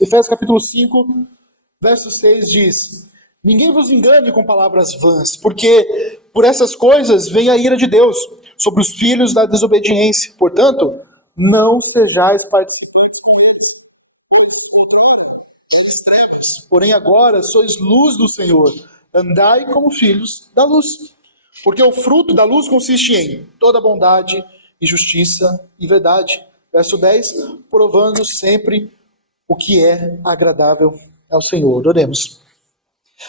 Efésios capítulo 5, verso 6 diz: ninguém vos engane com palavras vãs, porque por essas coisas vem a ira de Deus sobre os filhos da desobediência. Portanto, não sejais participantes com eles das trevas, porém agora sois luz do Senhor. Andai como filhos da luz. Porque o fruto da luz consiste em toda bondade e justiça e verdade. Verso 10, provando sempre o que é agradável ao Senhor. Oremos.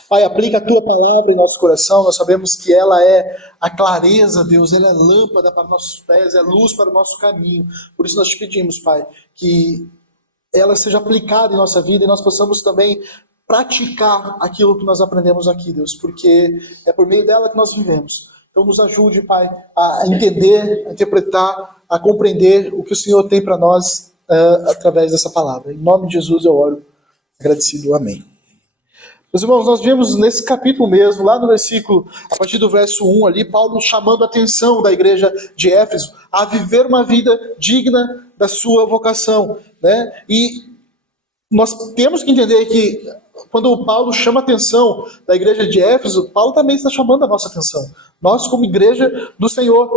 Pai, aplica a Tua palavra em nosso coração. Nós sabemos que ela é a clareza, Deus. Ela é lâmpada para nossos pés, é luz para o nosso caminho. Por isso nós te pedimos, Pai, que ela seja aplicada em nossa vida e nós possamos também praticar aquilo que nós aprendemos aqui, Deus, porque é por meio dela que nós vivemos. Então nos ajude, Pai, a entender, a interpretar, a compreender o que o Senhor tem para nós através dessa palavra. Em nome de Jesus eu oro, agradecido. Amém. Meus irmãos, nós vimos nesse capítulo mesmo, lá no versículo, a partir do verso 1 ali, Paulo chamando a atenção da igreja de Éfeso a viver uma vida digna da sua vocação, né? E nós temos que entender que quando o Paulo chama a atenção da igreja de Éfeso, Paulo também está chamando a nossa atenção. Nós, como igreja do Senhor.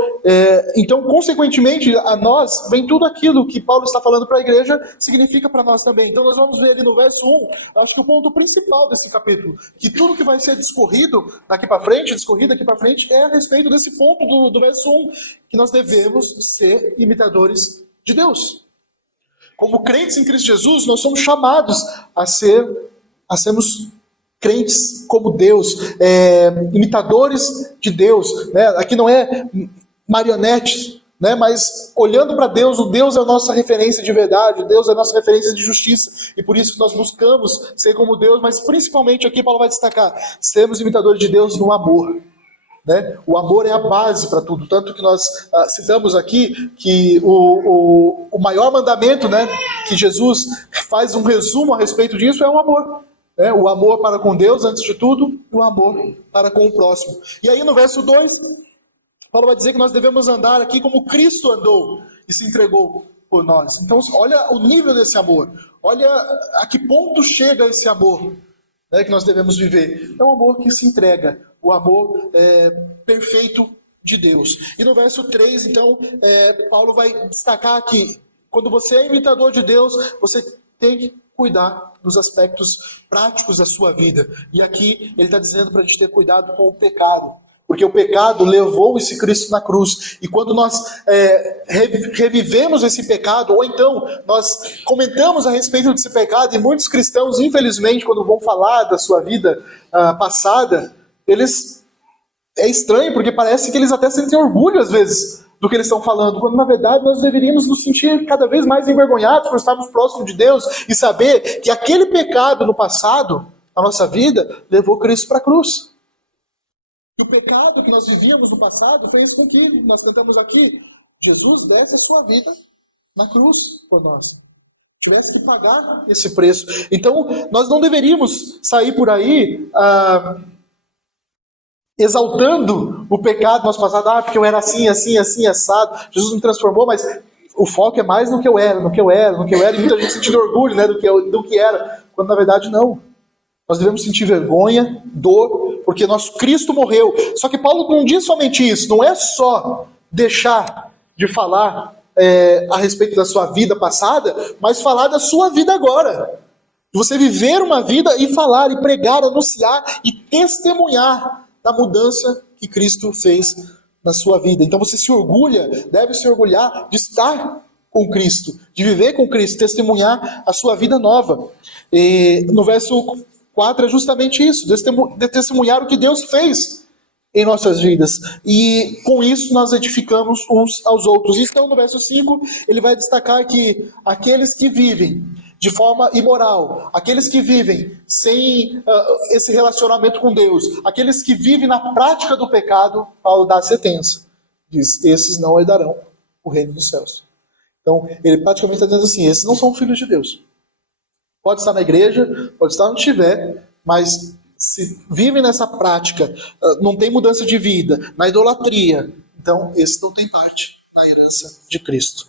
Então, consequentemente, a nós vem tudo aquilo que Paulo está falando para a igreja, significa para nós também. Então, nós vamos ver ali no verso 1, acho que o ponto principal desse capítulo, que tudo que vai ser discorrido daqui para frente, é a respeito desse ponto do verso 1, que nós devemos ser imitadores de Deus. Como crentes em Cristo Jesus, nós somos chamados a sermos crentes como Deus, imitadores de Deus, né? Aqui não é marionetes, né? Mas olhando para Deus, o Deus é a nossa referência de verdade, o Deus é a nossa referência de justiça, e por isso que nós buscamos ser como Deus, mas principalmente aqui Paulo vai destacar, sermos imitadores de Deus no amor. Né? O amor é a base para tudo, tanto que nós citamos aqui que o maior mandamento, né, que Jesus faz um resumo a respeito disso, é o amor. Né? O amor para com Deus, antes de tudo, e o amor para com o próximo. E aí no verso 2, Paulo vai dizer que nós devemos andar aqui como Cristo andou e se entregou por nós. Então olha o nível desse amor, olha a que ponto chega esse amor, né, que nós devemos viver. É um amor que se entrega, o amor perfeito de Deus. E no verso 3, então, Paulo vai destacar que quando você é imitador de Deus, você tem que cuidar dos aspectos práticos da sua vida. E aqui ele está dizendo para a gente ter cuidado com o pecado. Porque o pecado levou esse Cristo na cruz. E quando nós revivemos esse pecado, ou então nós comentamos a respeito desse pecado, e muitos cristãos, infelizmente, quando vão falar da sua vida passada, é estranho, porque parece que eles até sentem orgulho, às vezes, do que eles estão falando, quando, na verdade, nós deveríamos nos sentir cada vez mais envergonhados por estarmos próximos de Deus e saber que aquele pecado no passado, na nossa vida, levou Cristo para a cruz. E o pecado que nós vivíamos no passado fez com que, nós cantamos aqui, Jesus desse a sua vida na cruz por nós. Tivesse que pagar esse preço. Então, nós não deveríamos sair por aí exaltando o pecado do nosso passado, porque eu era assim, assim, assim, assado. Jesus me transformou, mas o foco é mais no que eu era, e muita gente sentindo orgulho, né, do que era, quando na verdade não. Nós devemos sentir vergonha, dor, porque nosso Cristo morreu. Só que Paulo não diz somente isso, não é só deixar de falar a respeito da sua vida passada, mas falar da sua vida agora. Você viver uma vida e falar, e pregar, anunciar e testemunhar da mudança que Cristo fez na sua vida. Então você se orgulha, deve se orgulhar de estar com Cristo, de viver com Cristo, testemunhar a sua vida nova. E no verso 4 é justamente isso, de testemunhar o que Deus fez em nossas vidas. E com isso nós edificamos uns aos outros. Então no verso 5 ele vai destacar que aqueles que vivem de forma imoral, aqueles que vivem sem esse relacionamento com Deus, aqueles que vivem na prática do pecado, Paulo dá a sentença. Diz, esses não herdarão o reino dos céus. Então, ele praticamente está dizendo assim, esses não são filhos de Deus. Pode estar na igreja, pode estar onde estiver, mas se vivem nessa prática, não tem mudança de vida, na idolatria, então esses não têm parte na herança de Cristo.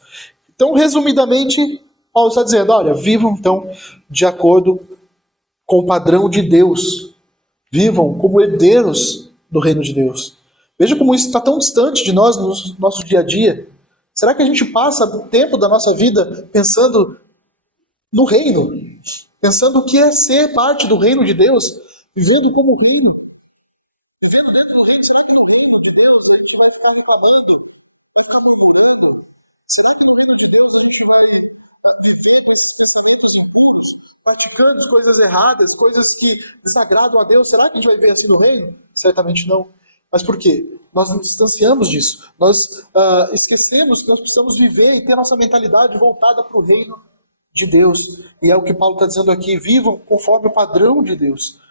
Então, resumidamente, Paulo está dizendo, olha, vivam então de acordo com o padrão de Deus. Vivam como herdeiros do reino de Deus. Veja como isso está tão distante de nós no nosso dia a dia. Será que a gente passa tempo da nossa vida pensando no reino? Pensando o que é ser parte do reino de Deus? Vivendo como reino? Vivendo dentro do reino? Será que no reino de Deus a gente vai ficar reclamando? Vai ficar murmurando? Será que no reino de Deus a gente vai viver com esses pensamentos alguns, praticando coisas erradas, coisas que desagradam a Deus? Será que a gente vai viver assim no reino? Certamente não. Mas por quê? Nós nos distanciamos disso. Nós esquecemos que nós precisamos viver e ter a nossa mentalidade voltada para o reino de Deus. E é o que Paulo está dizendo aqui. Vivam conforme o padrão de Deus.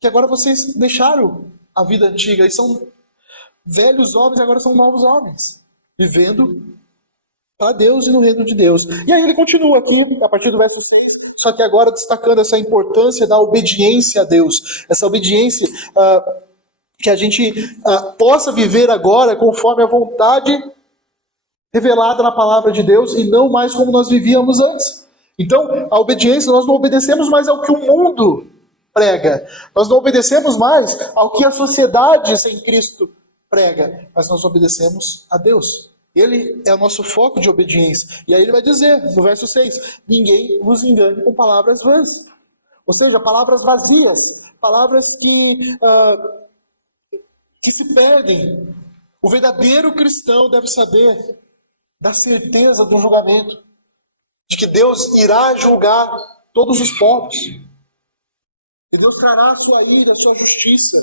Que agora vocês deixaram a vida antiga e são velhos homens e agora são novos homens. Vivendo para Deus e no reino de Deus. E aí ele continua aqui, a partir do verso 6, só que agora destacando essa importância da obediência a Deus. Essa obediência que a gente possa viver agora conforme a vontade revelada na palavra de Deus e não mais como nós vivíamos antes. Então, a obediência, nós não obedecemos mais ao que o mundo prega. Nós não obedecemos mais ao que a sociedade sem Cristo prega. Mas nós obedecemos a Deus. Ele é o nosso foco de obediência. E aí ele vai dizer, no verso 6, ninguém vos engane com palavras vãs. Ou seja, palavras vazias. Palavras que se perdem. O verdadeiro cristão deve saber da certeza do julgamento, de que Deus irá julgar todos os povos, e Deus trará a sua ira, a sua justiça.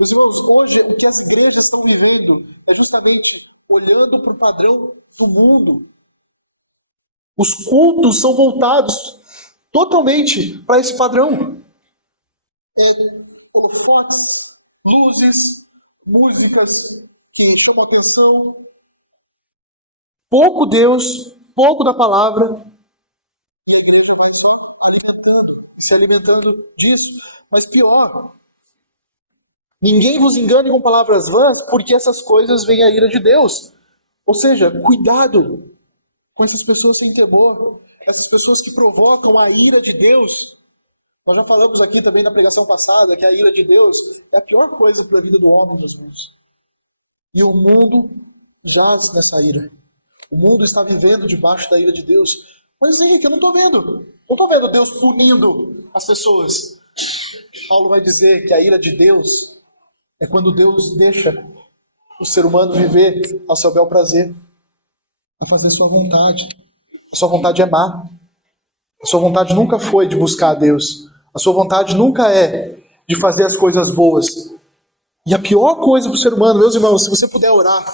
Meus irmãos, hoje o que as igrejas estão vivendo é justamente olhando para o padrão do mundo. Os cultos são voltados totalmente para esse padrão. Holofotes, luzes, músicas que chamam a atenção. Pouco Deus, pouco da palavra, se alimentando disso. Mas pior, ninguém vos engane com palavras vãs, porque essas coisas vêm a ira de Deus. Ou seja, cuidado com essas pessoas sem temor, essas pessoas que provocam a ira de Deus. Nós já falamos aqui também na pregação passada que a ira de Deus é a pior coisa para a vida do homem, meus irmãos. E o mundo jaz nessa ira. O mundo está vivendo debaixo da ira de Deus. Mas Henrique, eu não estou vendo. Não estou vendo Deus punindo as pessoas. Paulo vai dizer que a ira de Deus é quando Deus deixa o ser humano viver ao seu bel prazer, a fazer sua vontade. A sua vontade é má. A sua vontade nunca foi de buscar a Deus. A sua vontade nunca é de fazer as coisas boas. E a pior coisa para o ser humano, meus irmãos, se você puder orar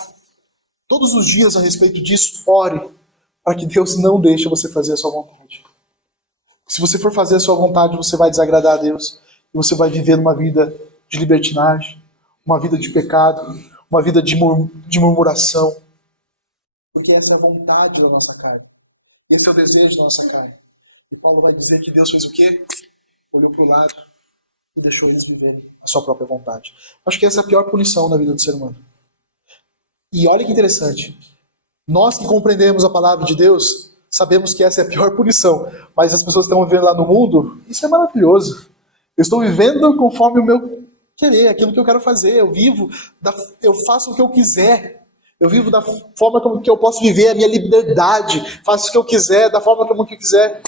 todos os dias a respeito disso, ore para que Deus não deixe você fazer a sua vontade. Se você for fazer a sua vontade, você vai desagradar a Deus. E você vai viver numa vida de libertinagem, uma vida de pecado, uma vida de murmuração. Porque essa é a vontade da nossa carne. Esse é o desejo da nossa carne. E Paulo vai dizer que Deus fez o quê? Olhou para o lado e deixou eles viverem a sua própria vontade. Acho que essa é a pior punição na vida do ser humano. E olha que interessante. Nós que compreendemos a palavra de Deus, sabemos que essa é a pior punição. Mas as pessoas que estão vivendo lá no mundo, isso é maravilhoso. Eu estou vivendo conforme o meu querer, aquilo que eu quero fazer. Eu faço o que eu quiser. Eu vivo da forma como que eu posso viver a minha liberdade. Faço o que eu quiser, da forma como que eu quiser.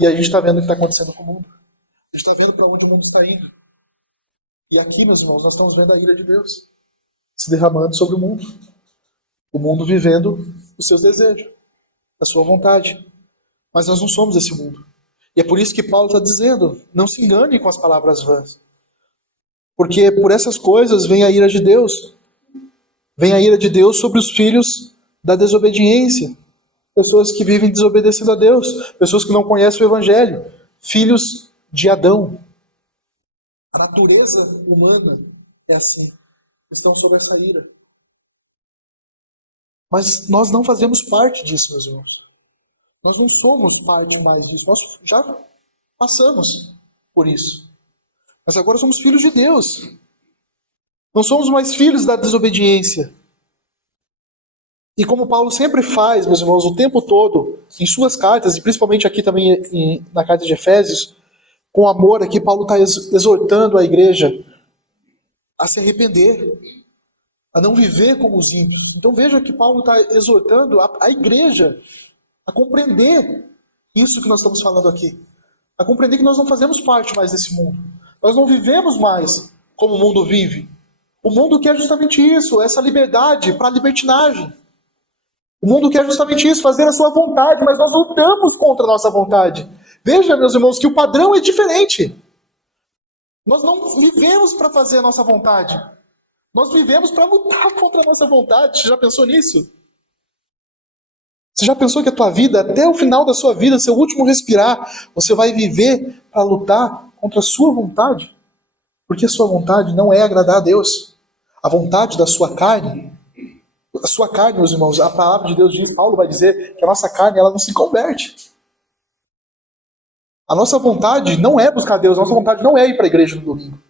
E a gente está vendo o que está acontecendo com o mundo. A gente está vendo para onde o mundo está indo. E aqui, meus irmãos, nós estamos vendo a ira de Deus se derramando sobre o mundo. O mundo vivendo os seus desejos, a sua vontade. Mas nós não somos esse mundo. E é por isso que Paulo está dizendo, não se engane com as palavras vãs. Porque por essas coisas vem a ira de Deus. Vem a ira de Deus sobre os filhos da desobediência. Pessoas que vivem desobedecendo a Deus. Pessoas que não conhecem o Evangelho. Filhos de Adão. A natureza humana é assim. Estão sob essa ira. Mas nós não fazemos parte disso, meus irmãos. Nós não somos parte mais disso. Nós já passamos por isso. Mas agora somos filhos de Deus. Não somos mais filhos da desobediência. E como Paulo sempre faz, meus irmãos, o tempo todo, em suas cartas, e principalmente aqui também na carta de Efésios, com amor aqui, Paulo está exortando a igreja a se arrepender, a não viver como os ímpios. Então veja que Paulo está exortando a igreja a compreender isso que nós estamos falando aqui. A compreender que nós não fazemos parte mais desse mundo. Nós não vivemos mais como o mundo vive. O mundo quer justamente isso, essa liberdade para a libertinagem. O mundo quer justamente isso, fazer a sua vontade, mas nós lutamos contra a nossa vontade. Veja, meus irmãos, que o padrão é diferente. Nós não vivemos para fazer a nossa vontade. Nós vivemos para lutar contra a nossa vontade. Você já pensou nisso? Você já pensou que a tua vida, até o final da sua vida, seu último respirar, você vai viver para lutar contra a sua vontade? Porque a sua vontade não é agradar a Deus. A vontade da sua carne, meus irmãos, a palavra de Deus diz, Paulo vai dizer que a nossa carne ela não se converte. A nossa vontade não é buscar Deus, a nossa vontade não é ir para a igreja no domingo.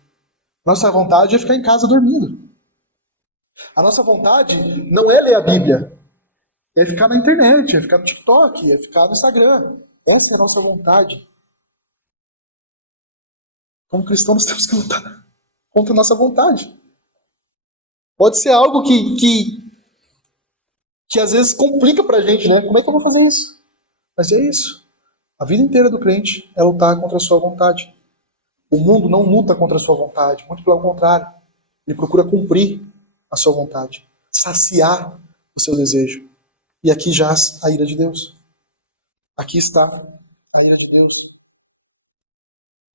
A nossa vontade é ficar em casa dormindo. A nossa vontade não é ler a Bíblia, é ficar na internet, é ficar no TikTok, é ficar no Instagram. Essa é a nossa vontade. Como cristãos, nós temos que lutar contra a nossa vontade. Pode ser algo que às vezes complica pra gente, né? Como é que eu vou fazer isso? Mas é isso. A vida inteira do crente é lutar contra a sua vontade. O mundo não luta contra a sua vontade, muito pelo contrário. Ele procura cumprir a sua vontade, saciar o seu desejo. E aqui jaz a ira de Deus. Aqui está a ira de Deus.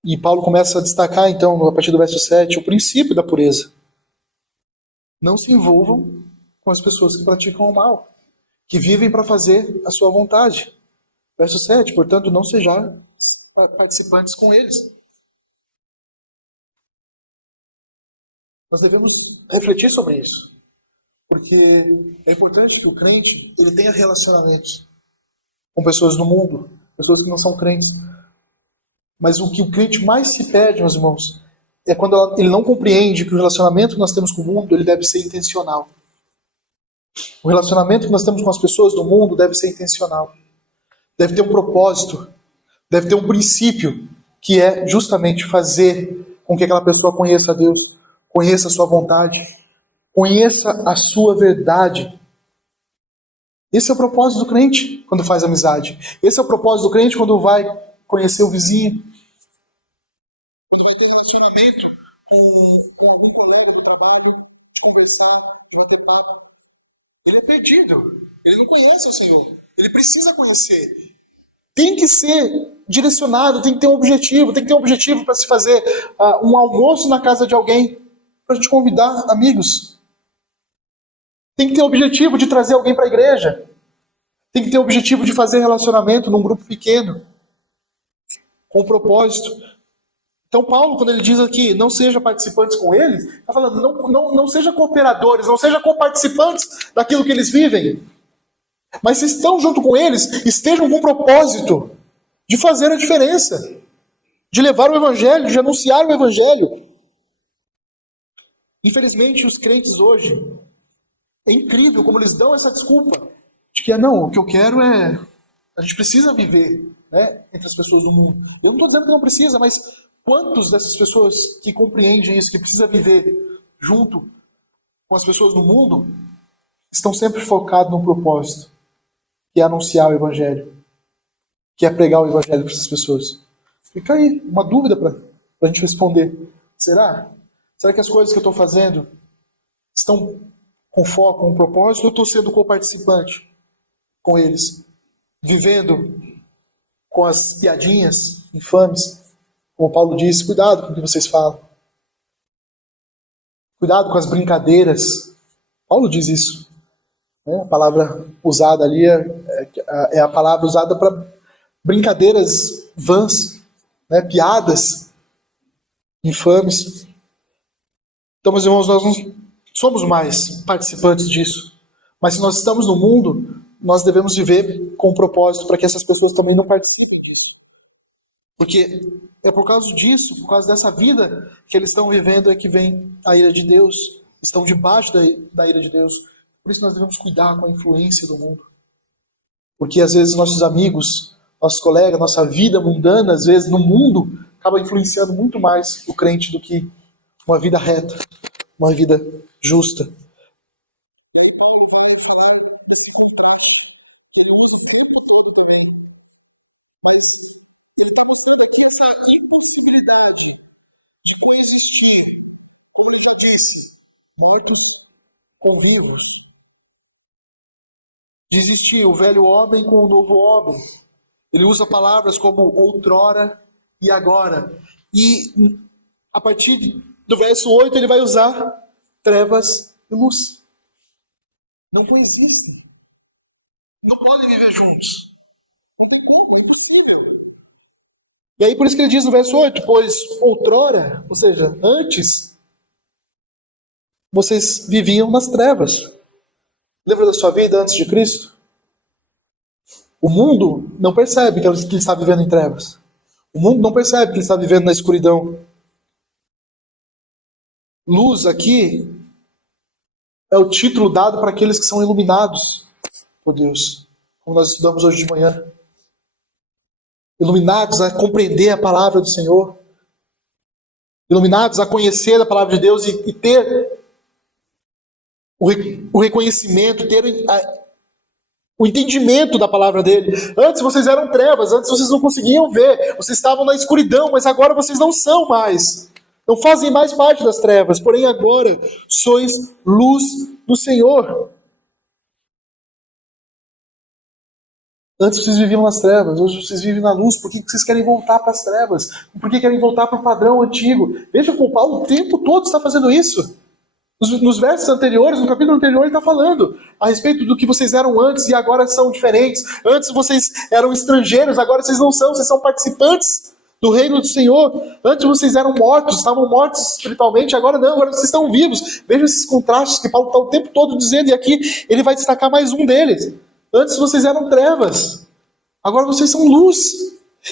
E Paulo começa a destacar, então, a partir do verso 7, o princípio da pureza. Não se envolvam com as pessoas que praticam o mal, que vivem para fazer a sua vontade. Verso 7, portanto, não sejam participantes com eles. Nós devemos refletir sobre isso, porque é importante que o crente ele tenha relacionamentos com pessoas do mundo, pessoas que não são crentes. Mas o que o crente mais se perde, meus irmãos, é quando ele não compreende que o relacionamento que nós temos com o mundo ele deve ser intencional. O relacionamento que nós temos com as pessoas do mundo deve ser intencional. Deve ter um propósito, deve ter um princípio, que é justamente fazer com que aquela pessoa conheça a Deus, conheça a sua vontade, conheça a sua verdade. Esse é o propósito do crente quando faz amizade. Esse é o propósito do crente quando vai conhecer o vizinho, quando vai ter relacionamento com algum colega do trabalho, de conversar, de bater papo. Ele é perdido, ele não conhece o Senhor, ele precisa conhecer. Tem que ser direcionado, tem que ter um objetivo para se fazer um almoço na casa de alguém, para a gente convidar amigos. Tem que ter o objetivo de trazer alguém para a igreja. Tem que ter o objetivo de fazer relacionamento num grupo pequeno, com um propósito. Então Paulo, quando ele diz aqui, não seja participantes com eles, está falando, não seja cooperadores, não seja coparticipantes daquilo que eles vivem. Mas se estão junto com eles, estejam com o propósito de fazer a diferença, de levar o evangelho, de anunciar o evangelho. Infelizmente, os crentes hoje, é incrível como eles dão essa desculpa, de que, não, o que eu quero é, a gente precisa viver, né, entre as pessoas do mundo. Eu não estou dizendo que não precisa, mas quantos dessas pessoas que compreendem isso, que precisa viver junto com as pessoas do mundo, estão sempre focados no propósito, que é anunciar o evangelho, que é pregar o evangelho para essas pessoas? Fica aí uma dúvida para a gente responder. Será? Será que as coisas que eu estou fazendo estão com foco, com propósito, ou estou sendo coparticipante com eles? Vivendo com as piadinhas infames, como Paulo disse, cuidado com o que vocês falam. Cuidado com as brincadeiras. Paulo diz isso. A palavra usada ali é a palavra usada para brincadeiras vãs, né? Piadas infames. Então, meus irmãos, nós não somos mais participantes disso. Mas se nós estamos no mundo, nós devemos viver com um propósito para que essas pessoas também não participem disso. Porque é por causa disso, por causa dessa vida que eles estão vivendo, é que vem a ira de Deus. Estão debaixo da ira de Deus. Por isso nós devemos cuidar com a influência do mundo. Porque às vezes nossos amigos, nossos colegas, nossa vida mundana, às vezes no mundo, acaba influenciando muito mais o crente do que uma vida reta, uma vida justa. Essa impossibilidade de coexistir, como você disse, muitos convivem. De existir o velho homem com o novo homem. Ele usa palavras como outrora e agora. E a partir do verso 8 ele vai usar trevas e luz. Não coexistem. Não podem viver juntos. Não tem como, não é possível. E aí por isso que ele diz no verso 8, pois outrora, ou seja, antes, vocês viviam nas trevas. Lembra da sua vida antes de Cristo? O mundo não percebe que ele está vivendo em trevas. O mundo não percebe que ele está vivendo na escuridão. Luz aqui é o título dado para aqueles que são iluminados por Deus, como nós estudamos hoje de manhã. Iluminados a compreender a palavra do Senhor. Iluminados a conhecer a palavra de Deus e ter o reconhecimento, ter o entendimento da palavra dele. Antes vocês eram trevas, antes vocês não conseguiam ver, vocês estavam na escuridão, mas agora vocês não são mais. Não fazem mais parte das trevas, porém agora sois luz do Senhor. Antes vocês viviam nas trevas, hoje vocês vivem na luz. Por que vocês querem voltar para as trevas? Por que querem voltar para o padrão antigo? Veja como Paulo o tempo todo está fazendo isso. Nos versos anteriores, no capítulo anterior, ele está falando a respeito do que vocês eram antes e agora são diferentes. Antes vocês eram estrangeiros, agora vocês não são, vocês são participantes do reino do Senhor. Antes vocês eram mortos, estavam mortos espiritualmente, agora não, agora vocês estão vivos. Veja esses contrastes que Paulo está o tempo todo dizendo, e aqui ele vai destacar mais um deles. Antes vocês eram trevas, agora vocês são luz.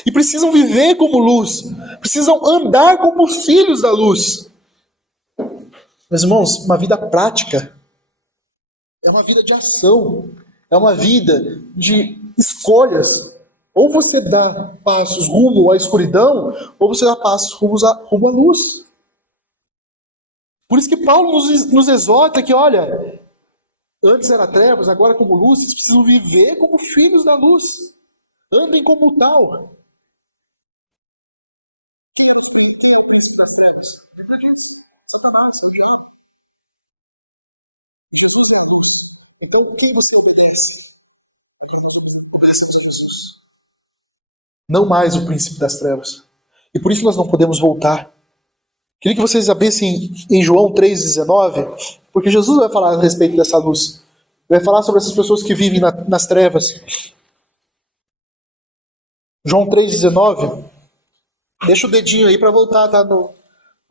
E precisam viver como luz, precisam andar como filhos da luz. Meus irmãos, uma vida prática é uma vida de ação, é uma vida de escolhas. Ou você dá passos rumo à escuridão, ou você dá passos rumo à luz. Por isso que Paulo nos exorta que, olha, antes era trevas, agora como luz, vocês precisam viver como filhos da luz. Andem como tal. Quem é o príncipe das trevas? Lembra disso? Satanás, o diabo. Então, quem você conhece? Conhece Jesus. Não mais o príncipe das trevas. E por isso nós não podemos voltar. Queria que vocês abrissem em João 3,19, porque Jesus vai falar a respeito dessa luz. Vai falar sobre essas pessoas que vivem nas trevas. João 3,19. Deixa o dedinho aí para voltar, tá? No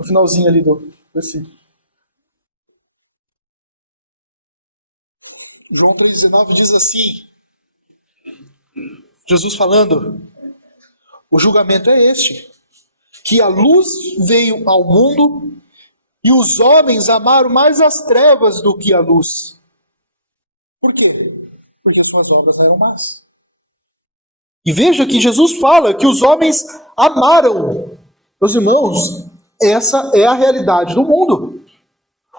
finalzinho ali do versículo. João 3,19 diz assim, Jesus falando, o julgamento é este, que a luz veio ao mundo e os homens amaram mais as trevas do que a luz. Por quê? Porque as suas obras eram más. E veja que Jesus fala que os homens amaram. Meus irmãos, essa é a realidade do mundo.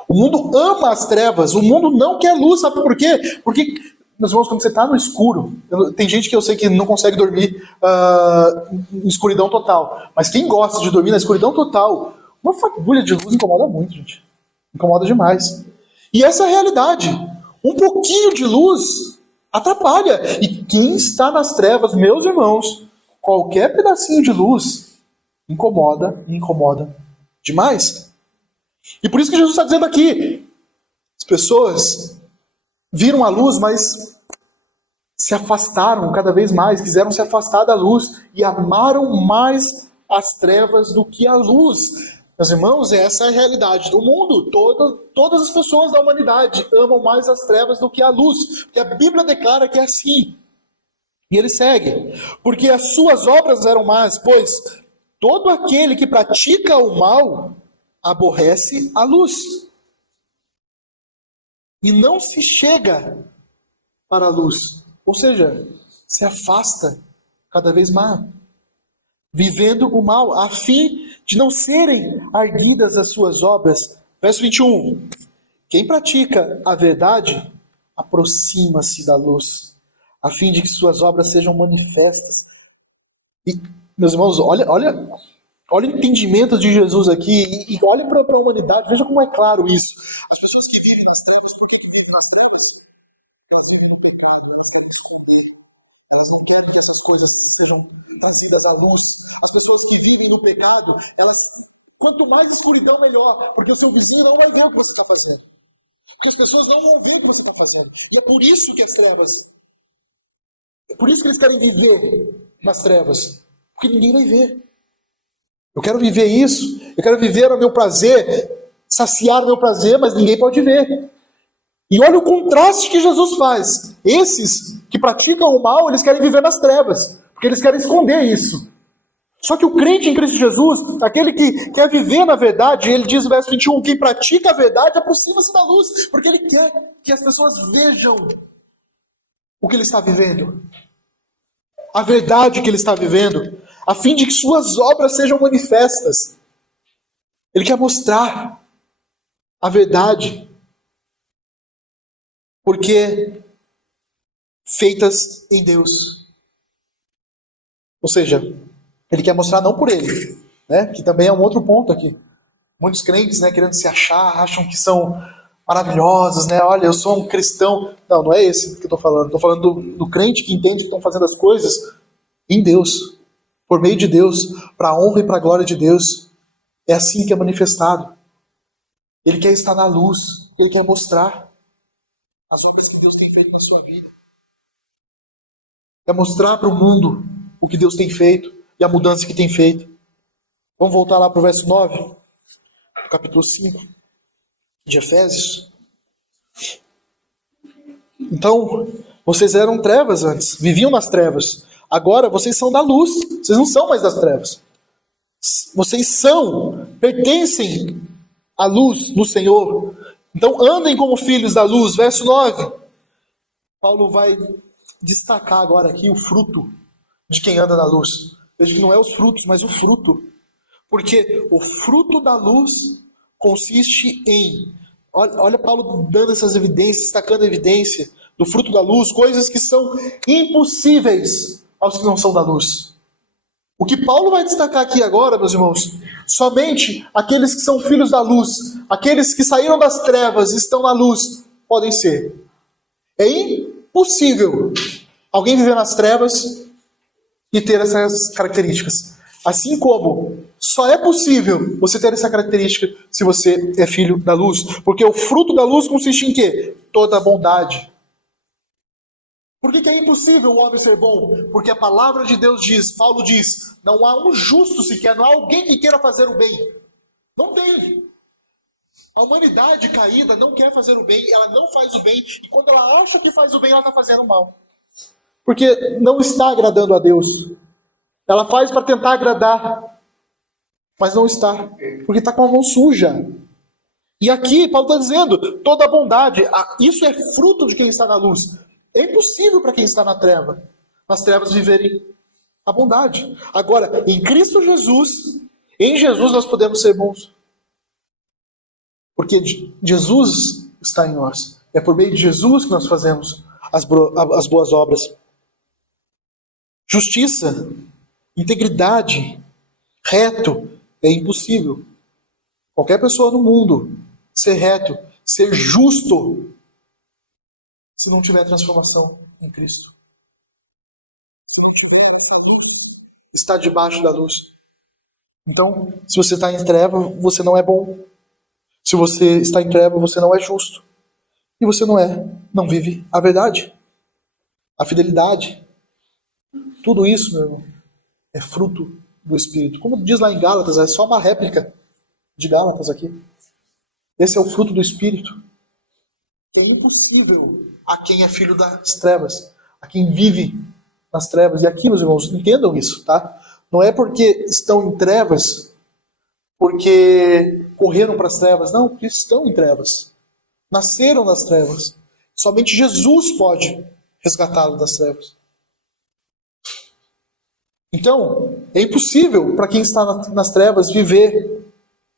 O mundo ama as trevas, o mundo não quer luz, sabe por quê? Porque, meus irmãos, quando você está no escuro, tem gente que eu sei que não consegue dormir em escuridão total, mas quem gosta de dormir na escuridão total, uma fagulha de luz incomoda muito, gente. Incomoda demais. E essa é a realidade. Um pouquinho de luz atrapalha. E quem está nas trevas, meus irmãos, qualquer pedacinho de luz incomoda demais. E por isso que Jesus está dizendo aqui, as pessoas viram a luz, mas se afastaram cada vez mais, quiseram se afastar da luz e amaram mais as trevas do que a luz. Meus irmãos, essa é a realidade do mundo. Todas as pessoas da humanidade amam mais as trevas do que a luz, porque a Bíblia declara que é assim. E ele segue, porque as suas obras eram más, pois todo aquele que pratica o mal aborrece a luz e não se chega para a luz. Ou seja, se afasta cada vez mais, vivendo o mal, a fim de não serem arguidas as suas obras. Verso 21. Quem pratica a verdade aproxima-se da luz, a fim de que suas obras sejam manifestas. E, meus irmãos, olha o entendimento de Jesus aqui e olha para a humanidade, veja como é claro isso. As pessoas que vivem nas trevas, por que vivem nas trevas? Elas vivem no pecado, elas não querem que essas coisas sejam trazidas à luz. As pessoas que vivem no pecado, elas, quanto mais escuridão, melhor, porque o seu vizinho não vai ver o que você está fazendo. Porque as pessoas não vão ver o que você está fazendo. E é por isso que as trevas, é por isso que eles querem viver nas trevas, porque ninguém vai ver. Eu quero viver isso, eu quero viver o meu prazer, saciar o meu prazer, mas ninguém pode ver. E olha o contraste que Jesus faz. Esses que praticam o mal, eles querem viver nas trevas, porque eles querem esconder isso. Só que o crente em Cristo Jesus, aquele que quer viver na verdade, ele diz no verso 21, quem pratica a verdade aproxima-se da luz, porque ele quer que as pessoas vejam o que ele está vivendo. A verdade que ele está vivendo, a fim de que suas obras sejam manifestas. Ele quer mostrar a verdade, porque feitas em Deus. Ou seja, ele quer mostrar não por ele, né? Que também é um outro ponto aqui. Muitos crentes, né, querendo se achar, acham que são maravilhosos, né? Olha, eu sou um cristão. Não, não é esse que eu estou falando. Estou falando do crente que entende que estão fazendo as coisas em Deus, por meio de Deus, para a honra e para a glória de Deus. É assim que é manifestado. Ele quer estar na luz, ele quer mostrar as obras que Deus tem feito na sua vida. Quer mostrar para o mundo o que Deus tem feito e a mudança que tem feito. Vamos voltar lá para o verso 9, do capítulo 5 de Efésios. Então, vocês eram trevas antes, viviam nas trevas. Agora vocês são da luz, vocês não são mais das trevas. Vocês pertencem à luz no Senhor. Então andem como filhos da luz. Verso 9. Paulo vai destacar agora aqui o fruto de quem anda na luz. Veja que não é os frutos, mas o fruto. Porque o fruto da luz consiste em... Olha Paulo dando essas evidências, destacando a evidência do fruto da luz, coisas que são impossíveis aos que não são da luz. O que Paulo vai destacar aqui agora, meus irmãos, somente aqueles que são filhos da luz, aqueles que saíram das trevas e estão na luz, podem ser. É impossível alguém viver nas trevas e ter essas características. Assim como só é possível você ter essa característica se você é filho da luz. Porque o fruto da luz consiste em quê? Toda a bondade. Por que é impossível o homem ser bom? Porque a palavra de Deus diz, Paulo diz, não há um justo sequer, não há alguém que queira fazer o bem. Não tem. A humanidade caída não quer fazer o bem, ela não faz o bem, e quando ela acha que faz o bem, ela está fazendo o mal. Porque não está agradando a Deus. Ela faz para tentar agradar, mas não está, porque está com a mão suja. E aqui Paulo está dizendo, toda a bondade, isso é fruto de quem está na luz. É impossível para quem está nas trevas viverem a bondade. Agora, em Cristo Jesus, em Jesus nós podemos ser bons. Porque Jesus está em nós. É por meio de Jesus que nós fazemos as boas obras. Justiça, integridade, reto, é impossível. Qualquer pessoa no mundo ser reto, ser justo, se não tiver transformação em Cristo. Está debaixo da luz. Então, se você está em treva, você não é bom. Se você está em treva, você não é justo. E você não vive a verdade, a fidelidade. Tudo isso, meu irmão, é fruto do Espírito. Como diz lá em Gálatas, é só uma réplica de Gálatas aqui. Esse é o fruto do Espírito. É impossível a quem é filho das trevas, a quem vive nas trevas. E aqui, meus irmãos, entendam isso, tá? Não é porque estão em trevas, porque correram para as trevas. Não, porque estão em trevas. nasceram nas trevas. Somente Jesus pode resgatá-lo das trevas. Então, é impossível para quem está nas trevas viver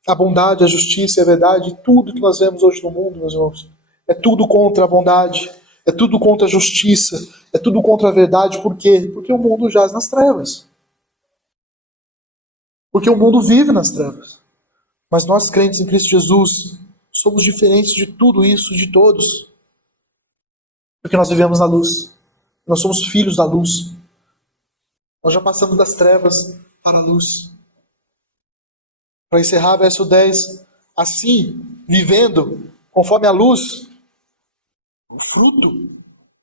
a bondade, a justiça e a verdade. Tudo que nós vemos hoje no mundo, meus irmãos, é tudo contra a bondade, é tudo contra a justiça, é tudo contra a verdade. Por quê? Porque o mundo jaz nas trevas. Porque o mundo vive nas trevas. Mas nós, crentes em Cristo Jesus, somos diferentes de tudo isso, de todos. Porque nós vivemos na luz. Nós somos filhos da luz. Nós já passamos das trevas para a luz. Para encerrar, verso 10. Assim, vivendo conforme a luz, o fruto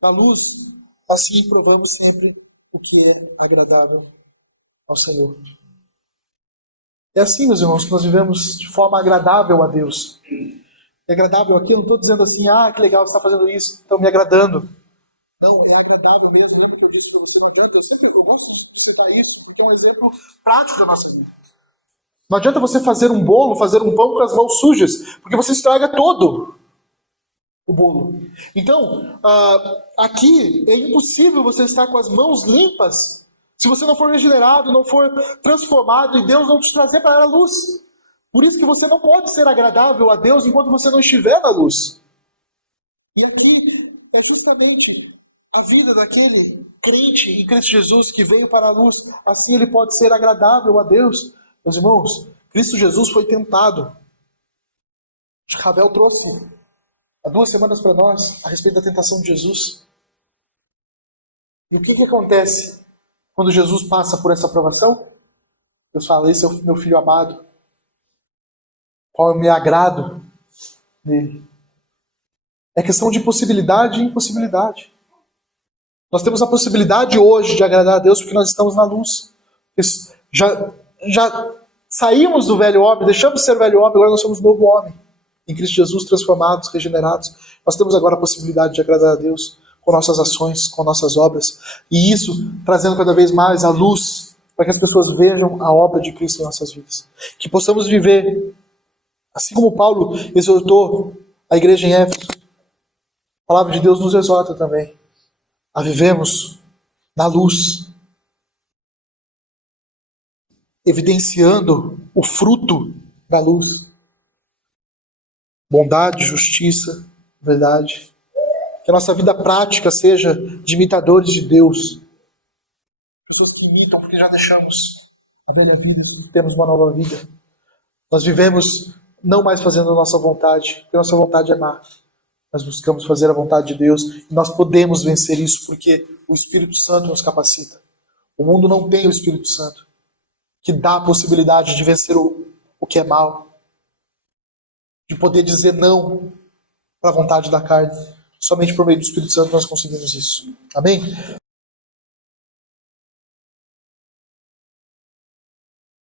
da luz, assim provamos sempre o que é agradável ao Senhor. É assim, meus irmãos, que nós vivemos de forma agradável a Deus. É agradável aqui, eu não estou dizendo assim, que legal, você está fazendo isso, estão me agradando. Não, é agradável mesmo, lembra que eu disse para você, eu gosto de citar isso, porque é um exemplo prático da nossa vida. Não adianta você fazer um bolo, fazer um pão com as mãos sujas, porque você estraga todo o bolo. Então, aqui é impossível você estar com as mãos limpas se você não for regenerado, não for transformado e Deus não te trazer para a luz. Por isso que você não pode ser agradável a Deus enquanto você não estiver na luz. E aqui é justamente a vida daquele crente em Cristo Jesus que veio para a luz. Assim ele pode ser agradável a Deus. Meus irmãos, Cristo Jesus foi tentado. Ravel trouxe há 2 semanas para nós a respeito da tentação de Jesus. E o que acontece quando Jesus passa por essa provação? Deus fala, esse é o meu filho amado, qual eu me agrado nele. É questão de possibilidade e impossibilidade. Nós temos a possibilidade hoje de agradar a Deus porque nós estamos na luz. Já saímos do velho homem, deixamos de ser velho homem, agora nós somos novo homem. Em Cristo Jesus, transformados, regenerados. Nós temos agora a possibilidade de agradar a Deus com nossas ações, com nossas obras. E isso trazendo cada vez mais a luz para que as pessoas vejam a obra de Cristo em nossas vidas. Que possamos viver, assim como Paulo exortou a igreja em Éfeso, a palavra de Deus nos exorta também a vivermos na luz, evidenciando o fruto da luz. Bondade, justiça, verdade. Que a nossa vida prática seja de imitadores de Deus. Pessoas que imitam porque já deixamos a velha vida e temos uma nova vida. Nós vivemos não mais fazendo a nossa vontade, porque a nossa vontade é má. Nós buscamos fazer a vontade de Deus e nós podemos vencer isso porque o Espírito Santo nos capacita. O mundo não tem o Espírito Santo que dá a possibilidade de vencer o que é mal, de poder dizer não para a vontade da carne. Somente por meio do Espírito Santo nós conseguimos isso. Amém?